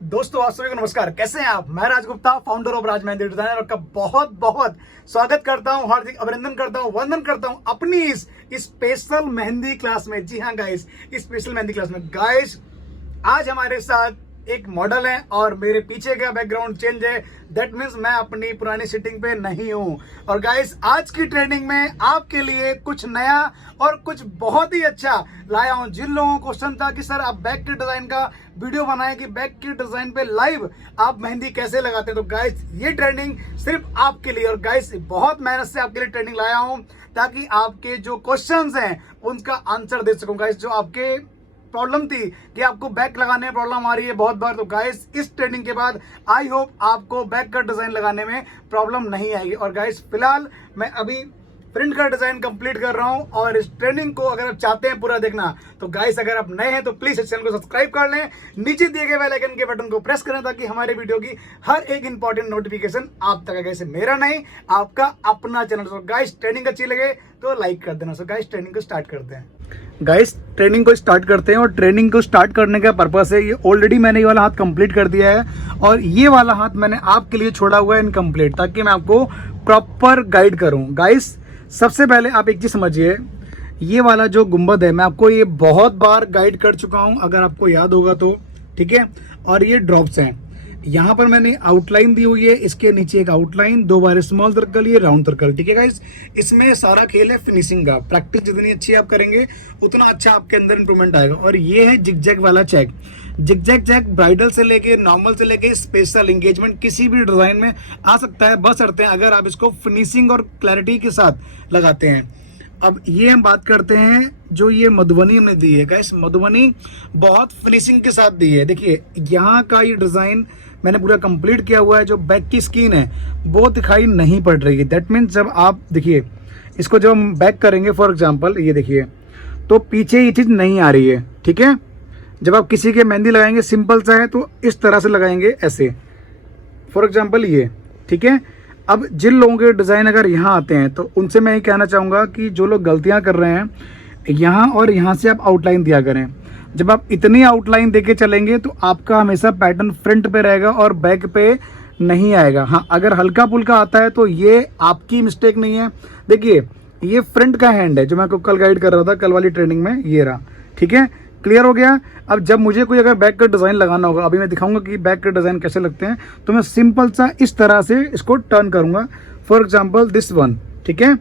दोस्तों आप सभी को नमस्कार। कैसे हैं आप? मैं Raj Gupta, founder of Raj Mehndi designer का बहुत बहुत स्वागत करता हूं, हार्दिक अभिनंदन करता हूं, वंदन करता हूं अपनी इस स्पेशल मेहंदी क्लास में। जी हाँ गाइस, इस स्पेशल मेहंदी क्लास में गाइस आज हमारे साथ एक मॉडल है और मेरे पीछे का बैकग्राउंड चेंज है। दैट मीन्स मैं अपनी पुरानी सिटिंग पे नहीं हूं। और गाइस आज की ट्रेनिंग में आपके लिए कुछ नया और कुछ बहुत ही अच्छा लाया हूं। जिन लोगों को क्वेश्चन था कि सर आप बैक की डिजाइन का वीडियो बनाएं कि बैक की डिजाइन पे लाइव आप मेहंदी कैसे लगाते हैं, तो गाइस ये ट्रेनिंग सिर्फ आपके लिए। और गाइस बहुत मेहनत से आपके लिए ट्रेनिंग लाया हूं ताकि आपके जो क्वेश्चंस हैं उनका आंसर दे सकूं। गाइस जो आपके प्रॉब्लम थी कि आपको बैक लगाने में प्रॉब्लम आ रही है बहुत बार, तो गाइस इस ट्रेनिंग के बाद आई होप आपको बैक का डिजाइन लगाने में प्रॉब्लम नहीं आएगी। और गाइस फिलहाल मैं अभी प्रिंट का डिजाइन कंप्लीट कर रहा हूं और इस ट्रेनिंग को अगर आप चाहते हैं पूरा देखना तो गाइस अगर आप नए हैं तो प्लीज इस चैनल को सब्सक्राइब कर लें, नीचे दिए गए बेल आइकन के बटन को प्रेस करें ताकि हमारे वीडियो की हर एक इंपॉर्टेंट नोटिफिकेशन आप तक आए। मेरा नहीं, आपका अपना चैनल। तो गाइस ट्रेनिंग अच्छी लगे तो लाइक कर देना। सो गाइस ट्रेनिंग को स्टार्ट करते हैं। गाइस ट्रेनिंग को स्टार्ट करते हैं और ट्रेनिंग को स्टार्ट करने का पर्पस है, ये ऑलरेडी मैंने ये वाला हाथ कंप्लीट कर दिया है और ये वाला हाथ मैंने आपके लिए छोड़ा हुआ है इनकम्प्लीट, ताकि मैं आपको प्रॉपर गाइड करूं। गाइस सबसे पहले आप एक चीज समझिए, ये वाला जो गुंबद है मैं आपको ये बहुत बार गाइड कर चुका हूं, अगर आपको याद होगा तो, ठीक है। और ये ड्रॉप्स हैं, यहाँ पर मैंने आउटलाइन दी हुई है, इसके नीचे एक आउटलाइन, 2 बार स्मॉल सर्कल, ये राउंड सर्कल, ठीक है गाइस। इसमें सारा खेल है फिनिशिंग का। प्रैक्टिस जितनी अच्छी आप करेंगे उतना अच्छा आपके अंदर इंप्रूवमेंट आएगा। और ये है जिगजैग वाला चेक। जिगजैग चेक ब्राइडल से लेके नॉर्मल से लेके स्पेशल एंगेजमेंट किसी भी डिजाइन में आ सकता है, बस करते हैं अगर आप इसको फिनिशिंग और क्लैरिटी के साथ लगाते हैं। अब ये हम बात करते हैं जो ये मधुबनी हमने दी है गाइस, मधुबनी बहुत फिनिशिंग के साथ दी है। देखिए यहाँ का ये डिजाइन मैंने पूरा कंप्लीट किया हुआ है। जो बैक की स्किन है वो दिखाई नहीं पड़ रही है। दैट मीन्स जब आप देखिए इसको जब हम बैक करेंगे, फॉर एग्जांपल ये देखिए, तो पीछे ये चीज़ नहीं आ रही है, ठीक है। जब आप किसी के मेहंदी लगाएंगे सिंपल सा है तो इस तरह से लगाएंगे ऐसे, फॉर एग्जांपल ये, ठीक है। अब जिन लोगों के डिज़ाइन अगर यहाँ आते हैं तो उनसे मैं ये कहना चाहूँगा कि जो लोग गलतियाँ कर रहे हैं, यहाँ और यहाँ से आप आउटलाइन दिया करें। जब आप इतनी आउटलाइन देके चलेंगे तो आपका हमेशा पैटर्न फ्रंट पे रहेगा और बैक पे नहीं आएगा। हाँ अगर हल्का फुल्का आता है तो ये आपकी मिस्टेक नहीं है। देखिए ये फ्रंट का हैंड है जो मैं आपको कल गाइड कर रहा था, कल वाली ट्रेनिंग में, ये रहा, ठीक है। क्लियर हो गया। अब जब मुझे कोई अगर बैक का डिज़ाइन लगाना होगा, अभी मैं दिखाऊंगा कि बैक का डिज़ाइन कैसे लगते हैं, तो मैं सिंपल सा इस तरह से इसको टर्न करूंगा, फॉर एग्जाम्पल दिस वन, ठीक है।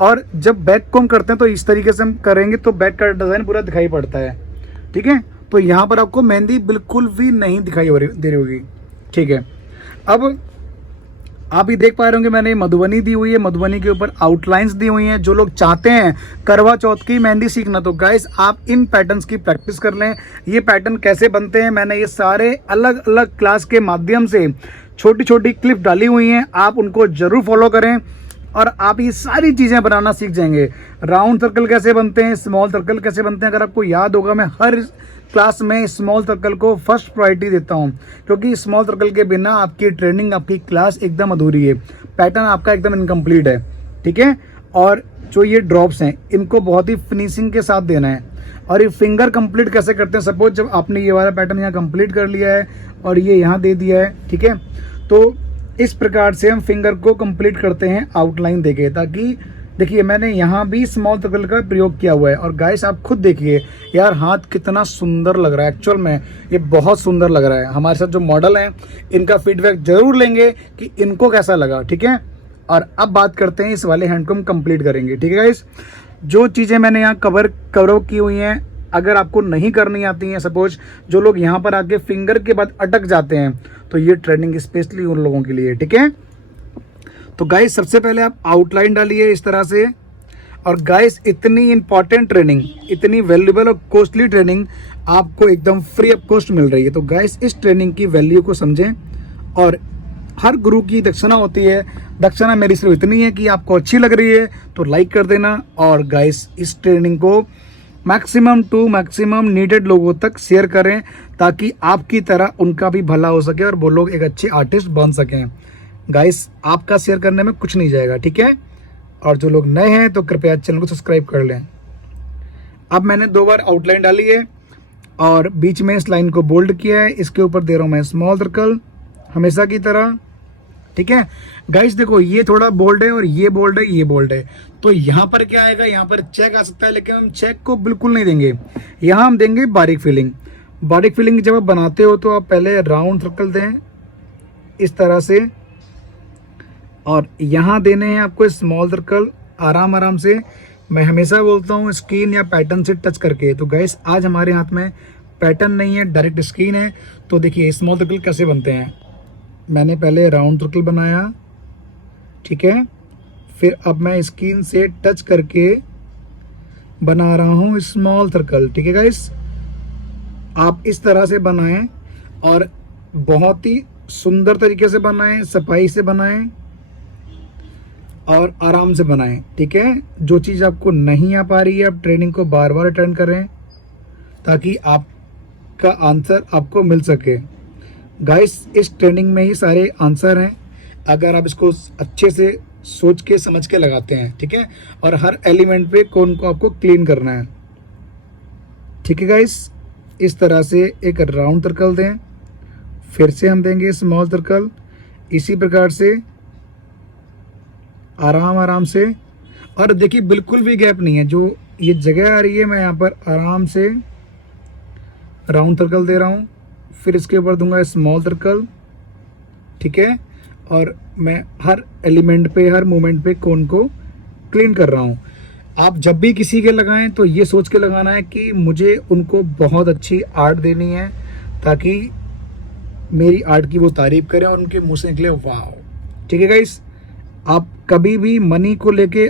और जब बैक को हम करते हैं तो इस तरीके से हम करेंगे तो बैक का डिज़ाइन पूरा दिखाई पड़ता है, ठीक है। तो यहाँ पर आपको मेहंदी बिल्कुल भी नहीं दिखाई दे रही होगी, ठीक है। अब आप ही देख पा रहे होंगे मैंने मधुबनी दी हुई है, मधुबनी के ऊपर आउटलाइंस दी हुई हैं। जो लोग चाहते हैं करवा चौथ की मेहंदी सीखना तो गाइस आप इन पैटर्न्स की प्रैक्टिस कर लें। ये पैटर्न कैसे बनते हैं मैंने ये सारे अलग अलग क्लास के माध्यम से छोटी छोटी क्लिप डाली हुई हैं, आप उनको जरूर फॉलो करें और आप ये सारी चीज़ें बनाना सीख जाएंगे। राउंड सर्कल कैसे बनते हैं, स्मॉल सर्कल कैसे बनते हैं, अगर आपको याद होगा मैं हर क्लास में स्मॉल सर्कल को फर्स्ट प्रायोरिटी देता हूं, क्योंकि स्मॉल सर्कल के बिना आपकी ट्रेनिंग, आपकी क्लास एकदम अधूरी है, पैटर्न आपका एकदम इनकम्प्लीट है, ठीक है। और जो ये ड्रॉप्स हैं इनको बहुत ही फिनिशिंग के साथ देना है। और ये फिंगर कंप्लीट कैसे करते हैं, सपोज जब आपने ये वाला पैटर्न यहाँ कंप्लीट कर लिया है और ये यहाँ दे दिया है, ठीक है, तो इस प्रकार से हम फिंगर को कंप्लीट करते हैं आउटलाइन देके। ताकि देखिए मैंने यहाँ भी स्मॉल सर्कल का प्रयोग किया हुआ है और गाइस आप खुद देखिए यार हाथ कितना सुंदर लग रहा है। एक्चुअल में ये बहुत सुंदर लग रहा है। हमारे साथ जो मॉडल हैं इनका फीडबैक जरूर लेंगे कि इनको कैसा लगा, ठीक है। और अब बात करते हैं इस वाले हैंड को हम कंप्लीट करेंगे, ठीक है गाइस। जो चीज़ें मैंने यहाँ कवर की हुई हैं अगर आपको नहीं करनी आती हैं, सपोज जो लोग यहाँ पर आके फिंगर के बाद अटक जाते हैं, तो ये ट्रेनिंग स्पेशली उन लोगों के लिए, ठीक है। तो गाइस सबसे पहले आप आउटलाइन डालिए इस तरह से। और गाइस इतनी इंपॉर्टेंट ट्रेनिंग, इतनी वैल्यूएबल और कॉस्टली ट्रेनिंग आपको एकदम फ्री ऑफ कॉस्ट मिल रही है। तो गाइस इस ट्रेनिंग की वैल्यू को समझें। और हर गुरु की दक्षिणा होती है, दक्षिणा मेरी सिर्फ इतनी है कि आपको अच्छी लग रही है तो लाइक कर देना। और गाइस इस ट्रेनिंग को मैक्सिमम टू मैक्सिमम नीडेड लोगों तक शेयर करें ताकि आपकी तरह उनका भी भला हो सके और वो लोग एक अच्छे आर्टिस्ट बन सकें। गाइस आपका शेयर करने में कुछ नहीं जाएगा, ठीक है। और जो लोग नए हैं तो कृपया चैनल को सब्सक्राइब कर लें। अब मैंने 2 बार आउटलाइन डाली है और बीच में इस लाइन को बोल्ड किया है, इसके ऊपर दे रहा हूँ मैं स्मॉल सर्कल हमेशा की तरह। ठीक है गाइस, देखो ये थोड़ा बोल्ड है और ये बोल्ड है, ये बोल्ड है, तो यहाँ पर क्या आएगा, यहाँ पर चेक आ सकता है, लेकिन हम चेक को बिल्कुल नहीं देंगे, यहाँ हम देंगे बारीक फिलिंग। बारीक फिलिंग जब आप बनाते हो तो आप पहले राउंड सर्कल दें इस तरह से, और यहाँ देने हैं आपको स्मॉल सर्कल आराम आराम से। मैं हमेशा बोलता हूँ स्क्रीन या पैटर्न से टच करके। तो गाइस आज हमारे हाथ में पैटर्न नहीं है, डायरेक्ट स्क्रीन है। तो देखिए स्मॉल सर्कल कैसे बनते हैं। मैंने पहले राउंड सर्कल बनाया, ठीक है, फिर अब मैं स्क्रीन से टच करके बना रहा हूँ स्मॉल सर्कल। ठीक है गाइस, आप इस तरह से बनाएं और बहुत ही सुंदर तरीके से बनाएं, सफाई से बनाएं और आराम से बनाएं। ठीक है, जो चीज़ आपको नहीं आ पा रही है आप ट्रेनिंग को बार बार अटेंड करें ताकि आपका आंसर आपको मिल सके। गाइस इस ट्रेनिंग में ही सारे आंसर हैं अगर आप इसको अच्छे से सोच के समझ के लगाते हैं। ठीक है, और हर एलिमेंट पे कौन को आपको क्लीन करना है। ठीक है गाइस, इस तरह से एक राउंड सर्कल दें, फिर से हम देंगे स्मॉल सर्कल, इसी प्रकार से आराम आराम से। और देखिए बिल्कुल भी गैप नहीं है, जो ये जगह आ रही है मैं यहाँ पर आराम से राउंड सर्कल दे रहा हूँ, फिर इसके ऊपर दूंगा स्मॉल सर्कल। ठीक है, और मैं हर एलिमेंट पे, हर मोमेंट पे कोन को क्लीन कर रहा हूँ। आप जब भी किसी के लगाएं तो ये सोच के लगाना है कि मुझे उनको बहुत अच्छी आर्ट देनी है ताकि मेरी आर्ट की वो तारीफ करें और उनके मुंह से निकले वाह। ठीक है गाइस, आप कभी भी मनी को लेके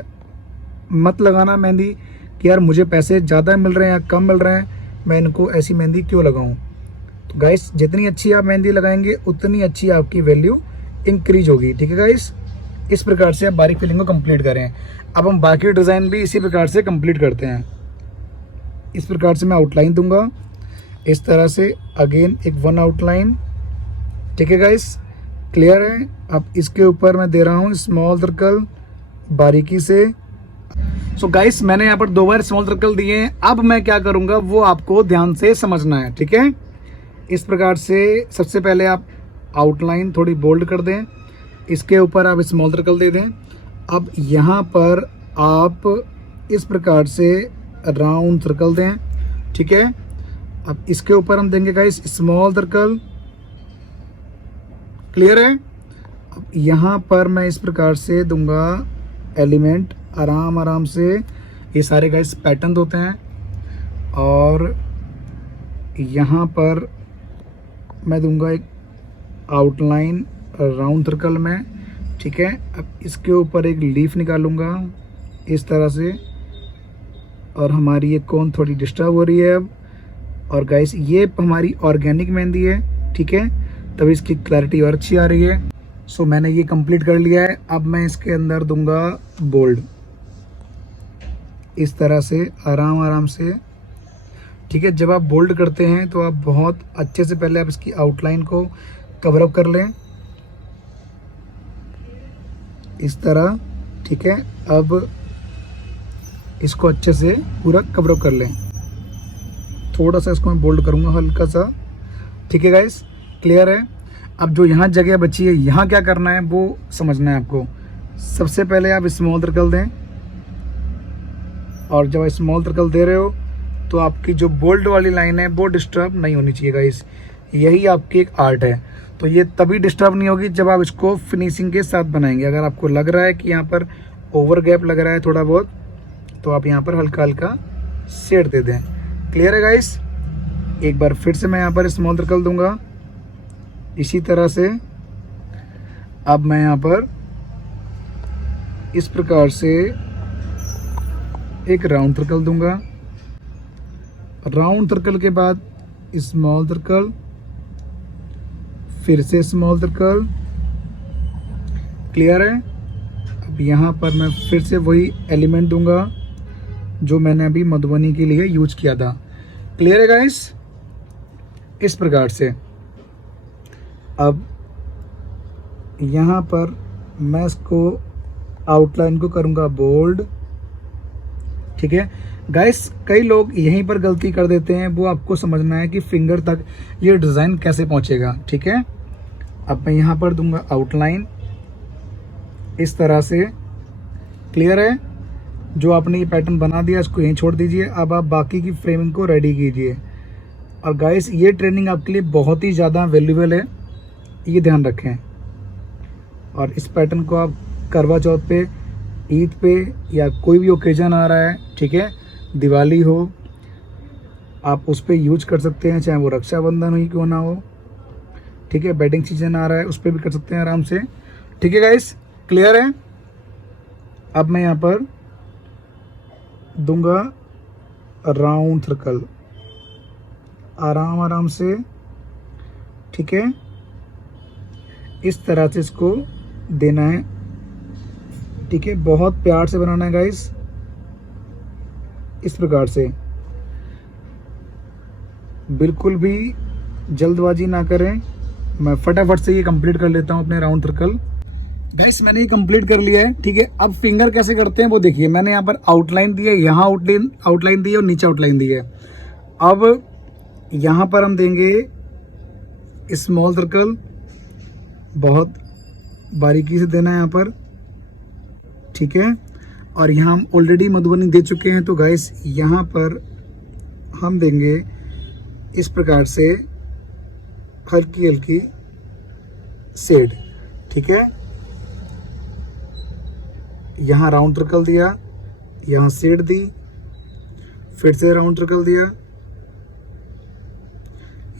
मत लगाना मेहंदी कि यार मुझे पैसे ज़्यादा मिल रहे हैं या कम मिल रहे हैं, मैं इनको ऐसी मेहंदी क्यों लगाऊं। तो गाइस जितनी अच्छी आप मेहंदी लगाएंगे उतनी अच्छी आपकी वैल्यू इंक्रीज होगी। ठीक है गाइस, इस प्रकार से आप बारीक फिलिंग को कंप्लीट करें। अब हम बाकी डिज़ाइन भी इसी प्रकार से कंप्लीट करते हैं। इस प्रकार से मैं आउटलाइन दूंगा इस तरह से, अगेन एक वन आउटलाइन। ठीक है गाइस, क्लियर है। अब इसके ऊपर मैं दे रहा हूँ स्मॉल सर्कल बारीकी से। सो गाइस मैंने यहाँ पर 2 बार स्मॉल सर्कल दिए हैं। अब मैं क्या करूँगा वो आपको ध्यान से समझना है। ठीक है, इस प्रकार से सबसे पहले आप आउटलाइन थोड़ी बोल्ड कर दें, इसके ऊपर आप स्मॉल सर्कल दे दें। अब यहाँ पर आप इस प्रकार से राउंड सर्कल दें। ठीक है, अब इसके ऊपर हम देंगे गाइस स्मॉल सर्कल। क्लियर है। अब यहाँ पर मैं इस प्रकार से दूंगा एलिमेंट आराम आराम से। ये सारे गाइस पैटर्न होते हैं और यहाँ पर मैं दूंगा एक आउटलाइन राउंड सर्कल में। ठीक है, अब इसके ऊपर एक लीफ निकालूंगा इस तरह से, और हमारी ये कोन थोड़ी डिस्टर्ब हो रही है अब। और गाइस ये हमारी ऑर्गेनिक मेहंदी है। ठीक है, तभी इसकी क्लैरिटी और अच्छी आ रही है। सो मैंने ये कंप्लीट कर लिया है। अब मैं इसके अंदर दूंगा बोल्ड इस तरह से आराम आराम से। ठीक है, जब आप बोल्ड करते हैं तो आप बहुत अच्छे से पहले आप इसकी आउटलाइन को कवर अप कर लें इस तरह। ठीक है, अब इसको अच्छे से पूरा कवर अप कर लें। थोड़ा सा इसको मैं बोल्ड करूँगा हल्का सा। ठीक है गाइस, क्लियर है। अब जो यहाँ जगह बची है यहाँ क्या करना है वो समझना है आपको। सबसे पहले आप स्मॉल सर्कल दें, और जब स्मॉल सर्कल दे रहे हो तो आपकी जो बोल्ड वाली लाइन है वो डिस्टर्ब नहीं होनी चाहिए गाइस। यही आपकी एक आर्ट है। तो ये तभी डिस्टर्ब नहीं होगी जब आप इसको फिनिशिंग के साथ बनाएंगे। अगर आपको लग रहा है कि यहाँ पर ओवर गैप लग रहा है थोड़ा बहुत, तो आप यहाँ पर हल्का हल्का शेड दे दें। क्लियर है गाइस। एक बार फिर से मैं यहाँ पर स्मॉल सर्कल दूंगा इसी तरह से। अब मैं यहाँ पर इस प्रकार से एक राउंड सर्कल दूंगा। राउंड सर्कल के बाद स्मॉल सर्कल, फिर से स्मॉल सर्कल। क्लियर है। अब यहाँ पर मैं फिर से वही एलिमेंट दूंगा जो मैंने अभी मधुबनी के लिए यूज किया था। क्लियर है गाइस, इस प्रकार से। अब यहाँ पर मैं इसको आउटलाइन को करूँगा बोल्ड। ठीक है, गाइस कई लोग यहीं पर गलती कर देते हैं, वो आपको समझना है कि फिंगर तक ये डिज़ाइन कैसे पहुंचेगा। ठीक है, अब मैं यहाँ पर दूंगा आउटलाइन इस तरह से। क्लियर है? जो आपने ये पैटर्न बना दिया इसको यहीं छोड़ दीजिए। अब आप बाकी की फ्रेमिंग को रेडी कीजिए। और गाइस ये ट्रेनिंग आपके लिए बहुत ही ज़्यादा वैल्यूबल है, ये ध्यान रखें। और इस पैटर्न को आप करवा चौथ पे, ईद पे या कोई भी ओकेजन आ रहा है, ठीक है, दिवाली हो, आप उस पर यूज कर सकते हैं, चाहे वो रक्षाबंधन ही क्यों ना हो। ठीक है, वेडिंग सीजन आ रहा है उस पर भी कर सकते हैं आराम से। ठीक है गाइस, क्लियर है? अब मैं यहाँ पर दूंगा राउंड सर्कल आराम से। ठीक है, इस तरह से इसको देना है। ठीक है, बहुत प्यार से बनाना है गाइस, इस प्रकार से। बिल्कुल भी जल्दबाजी ना करें। मैं फटाफट से ये कंप्लीट कर लेता हूँ अपने राउंड सर्कल। गाइस मैंने ये कंप्लीट कर लिया है। ठीक है, अब फिंगर कैसे करते हैं वो देखिए। मैंने यहाँ पर आउटलाइन दी है, यहाँ आउटलाइन दी है और नीचे आउटलाइन दी है। अब यहाँ पर हम देंगे स्मॉल सर्कल, बहुत बारीकी से देना है यहाँ पर। ठीक है, और यहाँ हम ऑलरेडी मधुबनी दे चुके हैं, तो गाइस यहाँ पर हम देंगे इस प्रकार से हल्की हल्की शेड। ठीक है, यहाँ राउंड सर्कल दिया, यहाँ शेड दी, फिर से राउंड सर्कल दिया,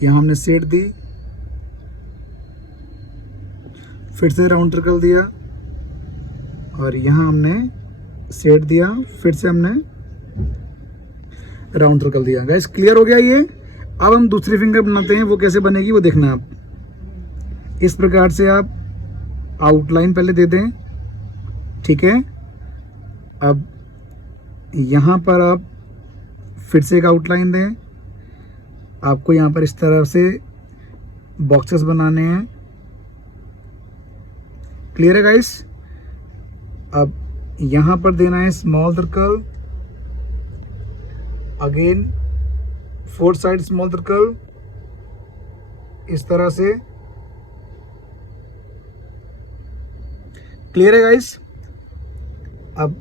यहाँ हमने शेड दी, फिर से राउंड सर्कल दिया और यहाँ हमने शेड दिया, फिर से हमने राउंड सर्कल दिया। गाइस क्लियर हो गया ये? अब हम दूसरी फिंगर बनाते हैं, वो कैसे बनेगी वो देखना आप। इस प्रकार से आप आउटलाइन पहले दे दें। ठीक है, अब यहाँ पर आप फिर से एक आउटलाइन दें। आपको यहाँ पर इस तरह से बॉक्सेस बनाने हैं। क्लियर है गाइस? अब यहाँ पर देना है small circle, again fourth side small circle, इस तरह से। क्लियर है गाइस? अब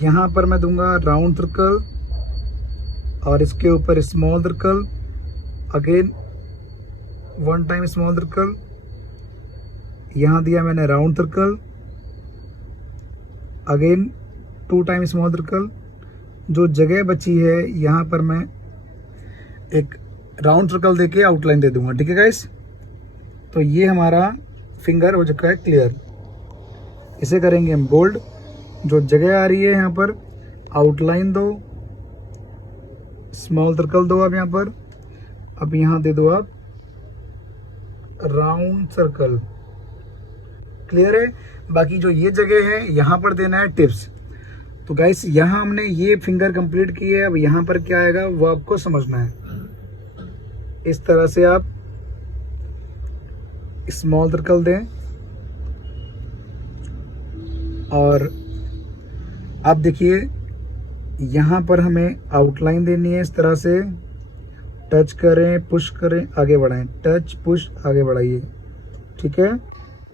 यहाँ पर मैं दूंगा राउंड सर्कल और इसके ऊपर small circle, again one time small circle, यहाँ दिया मैंने round circle, again two time small circle. जो जगह बची है यहाँ पर मैं एक राउंड सर्कल देके आउटलाइन दे दूंगा। ठीक है गाइस, तो ये हमारा फिंगर हो चुका है क्लियर। इसे करेंगे हम बोल्ड। जो जगह आ रही है यहाँ पर आउटलाइन दो, स्मॉल सर्कल दो आप यहाँ पर, अब यहाँ दे दो आप राउंड सर्कल। क्लियर है? बाकी जो ये जगह है यहाँ पर देना है टिप्स। तो गाइस यहाँ हमने ये फिंगर कंप्लीट की है। अब यहाँ पर क्या आएगा वो आपको समझना है। इस तरह से आप स्मॉल सर्कल दें और आप देखिए यहाँ पर हमें आउटलाइन देनी है। इस तरह से टच करें, पुश करें, आगे बढ़ाएं, टच पुश आगे बढ़ाइए। ठीक है,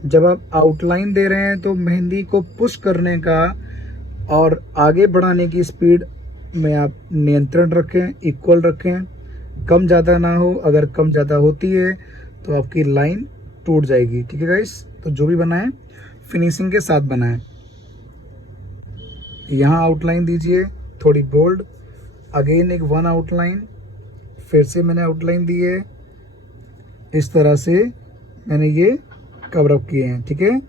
जब आप आउटलाइन दे रहे हैं तो मेहंदी को पुश करने का और आगे बढ़ाने की स्पीड में आप नियंत्रण रखें, इक्वल रखें, कम ज़्यादा ना हो। अगर कम ज़्यादा होती है तो आपकी लाइन टूट जाएगी। ठीक है गाइस, तो जो भी बनाएं फिनिशिंग के साथ बनाएं। यहाँ आउटलाइन दीजिए थोड़ी बोल्ड, अगेन एक वन आउटलाइन, फिर से मैंने आउटलाइन दी है। इस तरह से मैंने ये कवर अप किए हैं। ठीक है,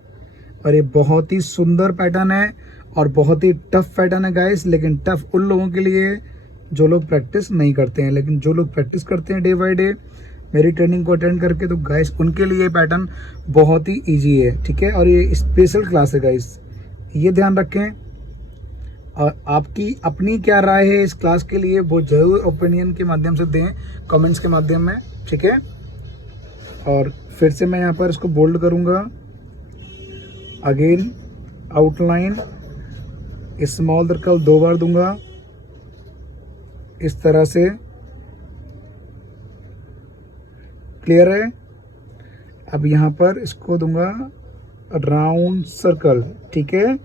और ये बहुत ही सुंदर पैटर्न है और बहुत ही टफ पैटर्न है गाइस। लेकिन टफ उन लोगों के लिए जो लोग प्रैक्टिस नहीं करते हैं, लेकिन जो लोग प्रैक्टिस करते हैं डे बाय डे मेरी ट्रेनिंग को अटेंड करके, तो गाइस उनके लिए ये पैटर्न बहुत ही ईजी है। ठीक है, और ये स्पेशल क्लास है गाइस, ये ध्यान रखें। और आपकी अपनी क्या राय है इस क्लास के लिए वो जरूर ओपिनियन के माध्यम से दें, कमेंट्स के माध्यम में। ठीक है, और फिर से मैं यहाँ पर इसको बोल्ड करूँगा, अगेन आउटलाइन, स्मॉल सर्कल 2 बार दूंगा, इस तरह से। क्लियर है? अब यहाँ पर इसको दूंगा राउंड सर्कल, ठीक है।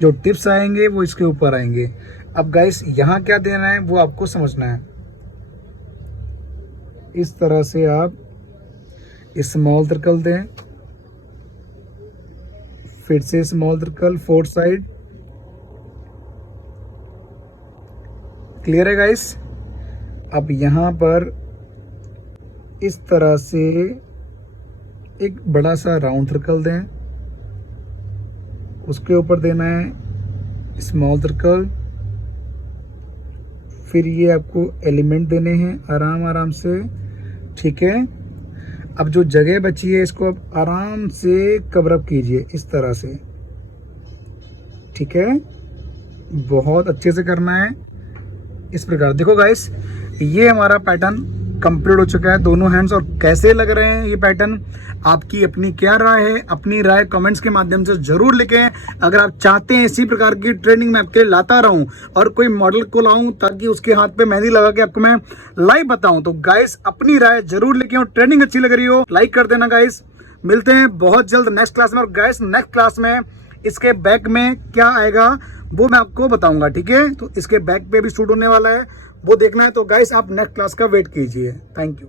जो टिप्स आएंगे वो इसके ऊपर आएंगे। अब गाइस यहाँ क्या देना है वो आपको समझना है। इस तरह से आप स्मॉल सर्कल दें, फिर से small circle fourth side. Clear है गाइस? अब यहाँ पर इस तरह से एक बड़ा सा राउंड सर्कल दें, उसके ऊपर देना है स्मॉल सर्कल, फिर ये आपको एलिमेंट देने हैं आराम आराम से, ठीक है। अब जो जगह बची है इसको आप आराम से कवर अप कीजिए इस तरह से, ठीक है। बहुत अच्छे से करना है इस प्रकार। देखो गाइस, ये हमारा पैटर्न कंप्लीट हो चुका है, दोनों हैंड्स। और कैसे लग रहे हैं ये पैटर्न, आपकी अपनी क्या राय है? अपनी राय कमेंट्स के माध्यम से जरूर लिखें। अगर आप चाहते हैं इसी प्रकार की ट्रेनिंग मैं आपके लिए लाता रहूं और कोई मॉडल को लाऊं ताकि उसके हाथ पे मेहंदी लगा के आपको मैं लाइव बताऊं, तो गाइस अपनी राय जरूर लिखें। और ट्रेनिंग अच्छी लग रही हो लाइक कर देना गाइस। मिलते हैं बहुत जल्द नेक्स्ट क्लास में। और गाइस नेक्स्ट क्लास में इसके बैक में क्या आएगा वो मैं आपको बताऊंगा, ठीक है। तो इसके बैक पे भी शूट होने वाला है, वो देखना है। तो गाइस आप नेक्स्ट क्लास का वेट कीजिए। Thank you.